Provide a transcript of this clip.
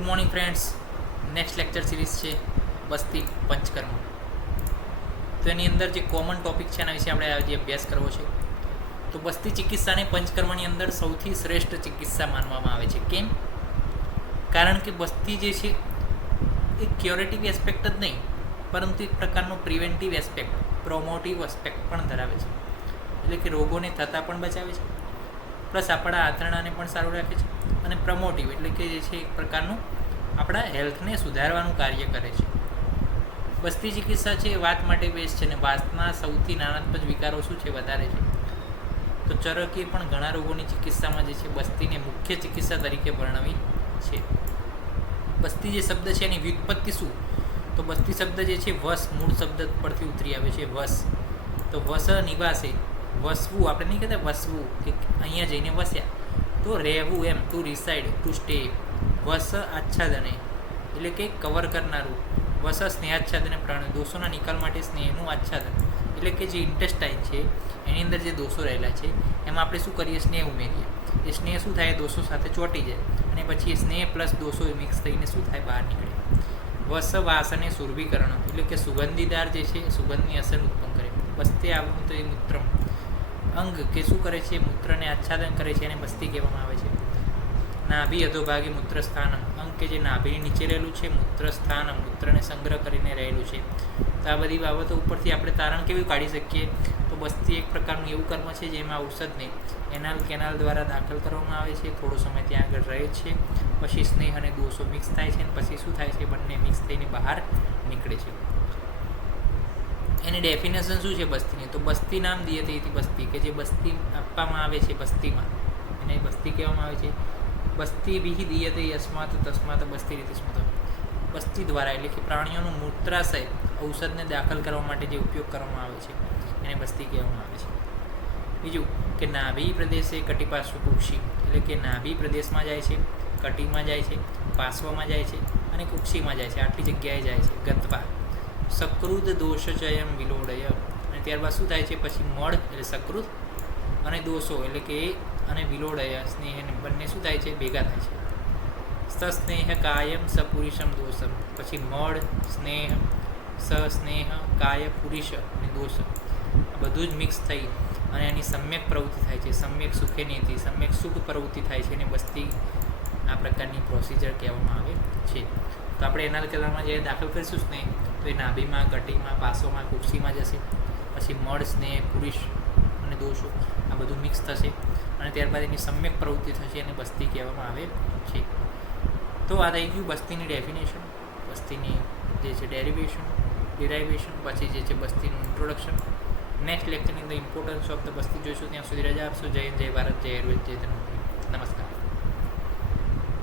Good morning friends. Next lecture series છે બસ્તી પંચકર્મ. તો એની અંદર જે કોમન ટોપિક છે એના વિશે આપણે આજે અભ્યાસ કરવો છે. તો બસ્તી ચિકિત્સાને પંચકર્મની અંદર સૌથી શ્રેષ્ઠ ચિકિત્સા માનવામાં આવે છે. કેમ? કારણ કે બસ્તી જે છે એ ક્યોરેટિવ એસ્પેક્ટ જ નહીં, પરંતુ એક પ્રકારનો પ્રિવેન્ટિવ એસ્પેક્ટ, પ્રોમોટિવ એસ્પેક્ટ પણ ધરાવે છે. એટલે કે રોગોને થતાં પણ બચાવે છે, પ્લસ આપણા આંતરડાને પણ સારું રાખે છે, અને પ્રમોટિવ એટલે કે જે છે એક પ્રકારનું આપણા હેલ્થને સુધારવાનું કાર્ય કરે છે. બસ્તી ચિકિત્સા છે એ વાત માટે બેસ્ટ છે, અને વાતના સૌથી નાનાત્મક વિકારો શું છે વધારે છે. તો ચરકે પણ ઘણા રોગોની ચિકિત્સામાં જે છે બસ્તીને મુખ્ય ચિકિત્સા તરીકે વર્ણવી છે. બસ્તી જે શબ્દ છે એની વ્યુત્પત્તિ શું? તો બસ્તી શબ્દ જે છે વસ મૂળ શબ્દ પરથી ઉતરી આવે છે. વસ તો વસ નિવાસે, વસવું આપણે નહીં કહેતા વસવું કે અહીંયા જઈને વસ્યા, તો રહેવું એમ, ટુ રિસાઇડ, ટુ સ્ટે. વસ આચ્છાદને એટલે કે કવર કરનારું. વસ સ્નેહાચ્છાદને પ્રાણ, દોષોના નિકાલ માટે સ્નેહનું આચ્છાદન એટલે કે જે ઇન્ટેસ્ટાઇન છે એની અંદર જે દોષો રહેલા છે એમાં આપણે શું કરીએ? સ્નેહ ઉમેરીએ. એ સ્નેહ શું થાય? દોષો સાથે ચોંટી જાય, અને પછી સ્નેહ પ્લસ દોષો મિક્સ થઈને શું થાય? બહાર નીકળે. વસ વાસ અને સુરભીકરણ એટલે કે સુગંધીદાર જે છે સુગંધની અસર ઉત્પન્ન કરે. બસ્તે આવવું તો એ મૂત્રમ અંગ કે શું કરે છે? મૂત્રને આચ્છાદન કરે છે, એને બસ્તી કહેવામાં આવે છે. નાભી અધોભાગે મૂત્રસ્થાનમ, અંગ કે જે નાભીની નીચે રહેલું છે, મૂત્રસ્થાનમ મૂત્રને સંગ્રહ કરીને રહેલું છે. તો આ બધી બાબતો ઉપરથી આપણે તારણ કેવી કાઢી શકીએ? તો બસ્તી એક પ્રકારનું એવું કર્મ છે જેમાં ઔષધને એનાલ કેનાલ દ્વારા દાખલ કરવામાં આવે છે, થોડો સમય ત્યાં આગળ રહે છે, પછી સ્નેહ અને દોષો મિક્સ થાય છે, અને પછી શું થાય છે? બંને મિક્સ થઈને બહાર નીકળે છે. એની ડેફિનેશન શું છે બસ્તીની? તો બસ્તી નામ દીયતે ઇતિ બસ્તી, કે જે બસ્તી આપવામાં આવે છે બસ્તીમાં એને બસ્તી કહેવામાં આવે છે. બસ્તી બિહિ દીયતે યસ્માત તસ્માત બસ્તી રીતે સ્મૃત. બસ્તી દ્વારા એટલે કે પ્રાણીઓનું મૂત્રાશય ઔષધને દાખલ કરવા માટે જે ઉપયોગ કરવામાં આવે છે એને બસ્તી કહેવામાં આવે છે. બીજું કે નાભી પ્રદેશે કટિપાર્શ્વ કુક્ષી એટલે કે નાભી પ્રદેશમાં જાય છે, કટીમાં જાય છે, પાર્શ્વમાં જાય છે અને કુક્ષીમાં જાય છે. આટલી જગ્યાએ જાય છે. ગત્વા સકૃત દોષચયમ વિલોડય, અને ત્યારબાદ શું થાય છે? પછી મળ એટલે સકૃત અને દોષો એટલે કે અને વિલોડય સ્નેહ બંને શું થાય છે? ભેગા થાય છે. સસ્નેહ કાયમ સપુરુષમ દોષમ, પછી મળ, સ્નેહ, સસ્નેહ, કાય, પુરુષ અને દોષ આ બધું જ મિક્સ થઈ અને એની સમ્યક પ્રવૃત્તિ થાય છે. સમ્યક સુખે નીતિ, સમ્યક સુખ પ્રવૃત્તિ થાય છે, અને બસ્તી આ પ્રકારની પ્રોસિજર કહેવામાં આવે છે. તો આપણે એના કલામાં જે દાખલ કરીશું સ્નેહ, તો એ નાભીમાં, કટીમાં, પાસોમાં, કુક્ષીમાં જશે. પછી મળ, સ્નેહ, પુરુષ અને દોષો આ બધું મિક્સ થશે, અને ત્યારબાદ એની સમ્યક પ્રવૃત્તિ થશે, અને બસ્તી કહેવામાં આવે છે. તો આ થઈ ગયું બસ્તીની ડેફિનેશન, બસ્તીની જે છે ડેરિવેશન, ડિરાઇવેશન, પછી જે છે બસ્તીનું ઇન્ટ્રોડક્શન. નેક્સ્ટ લેક્ચરની અંદર ઇમ્પોર્ટન્સ ઓફ ધ બસ્તી જોઈશું. ત્યાં સુધી રજા આપશો. જય હિન્દ, જય ભારત, જય આયુર્વેદ, જય ધન્વંતરી.